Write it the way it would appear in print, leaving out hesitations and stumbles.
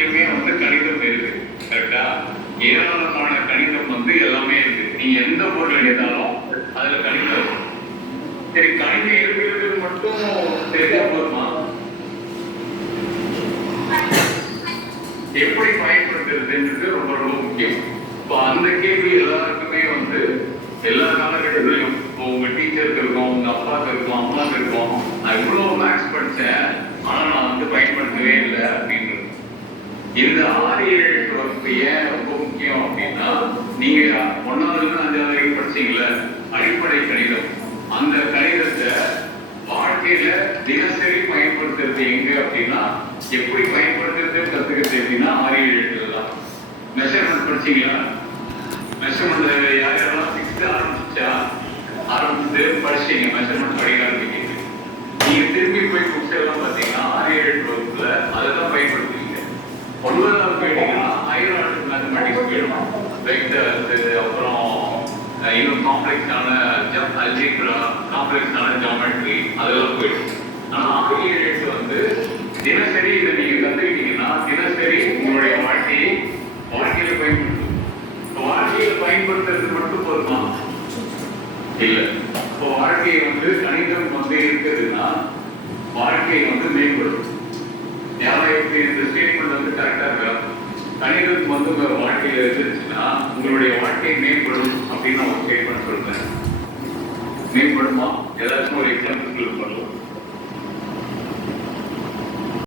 வாழ்க்கையிலுமே வந்து கணிதம் இருக்கு. கரெக்டா? ஏராளமான கணிதம் வந்து எல்லாமே இருக்கு. நீ எந்த பொருள் எடுத்தாலும் அதுல கணிதம் இருக்கும். சரி, கணிதம் இருக்கிறது மட்டும் தெரிஞ்சா போதுமா? எப்படி பயன்படுத்துறதுன்றது ரொம்ப ரொம்ப முக்கியம். இப்போ அந்த கேள்வி எல்லாருக்குமே வந்து எல்லா காலகட்டத்திலையும் உங்க டீச்சருக்கு இருக்கும், உங்க அப்பாவுக்கு இருக்கும், அம்மாவுக்கு இருக்கும். நான் இவ்வளவு மேக்ஸ் படிச்சேன், ஆனா நான் வந்து பயன்படுத்தவே இல்லை அப்படின்றது. இந்த 6-7 வகுப்பு ஏன் ரொம்ப முக்கியம் அப்படின்னா, நீங்க 1வது 5வது வரைக்கும் படிச்சீங்கல்ல, அடிப்படை கணிதம். அந்த கணிதத்தை வாழ்க்கையில தினசரி பயன்படுத்துறது எங்க அப்படின்னா, எப்படி பயன்படுத்துறது கத்துக்கிறது எப்படின்னா 6-7 தான். மெஷர்மெண்ட் படிச்சீங்களா? மெஷர்மெண்ட் யாரெல்லாம் 6th ஆரம்பிச்சு படிச்சீங்க, மெஷர்மெண்ட் படிக்க ஆரம்பிக்கிறீங்க. நீங்க திரும்பி போய் புக்ஸ் எல்லாம் பார்த்தீங்கன்னா 6-7 வகுப்புல அதை தான் பயன்படுத்துவீங்க. 9வது போயிட்டீங்கன்னா ஹையர் ஆர்டர் மேத்தமெட்டிக்ஸ் போயிடும். வெக்டர்ஸ், அப்புறம் இன்னும் காம்ப்ளெக்ஸான அல்ஜிப்ரா, காம்ப்ளெக்ஸான ஜியோமெட்ரி அதெல்லாம் போயிடும். ஆனால் 6-7 வந்து தினசரி இதை நீங்க கத்துக்கிட்டீங்கன்னா தினசரி உங்களுடைய வாழ்க்கையில பயன்படுத்தும். வாழ்க்கையில பயன்படுத்துறது மட்டும் போதுமா? இல்லை. இப்போ வாழ்க்கையை வந்து கணிதம் வந்து இருக்குதுன்னா வாழ்க்கையை வந்து மேம்படும். யாரும் எப்படி இந்த ஸ்டேட்மெண்ட் வந்து கரெக்டா இருக்கா? கணிதம் வந்து உங்க வாழ்க்கையில இருந்துச்சுன்னா உங்களுடைய வாழ்க்கை மேம்படும் அப்படின்னு நான் ஒரு ஸ்டேட்மெண்ட் சொல்றேன். மேம்படுமா? ஏதாச்சும் ஒரு எக்ஸாம்பிள் பண்ணுவோம்.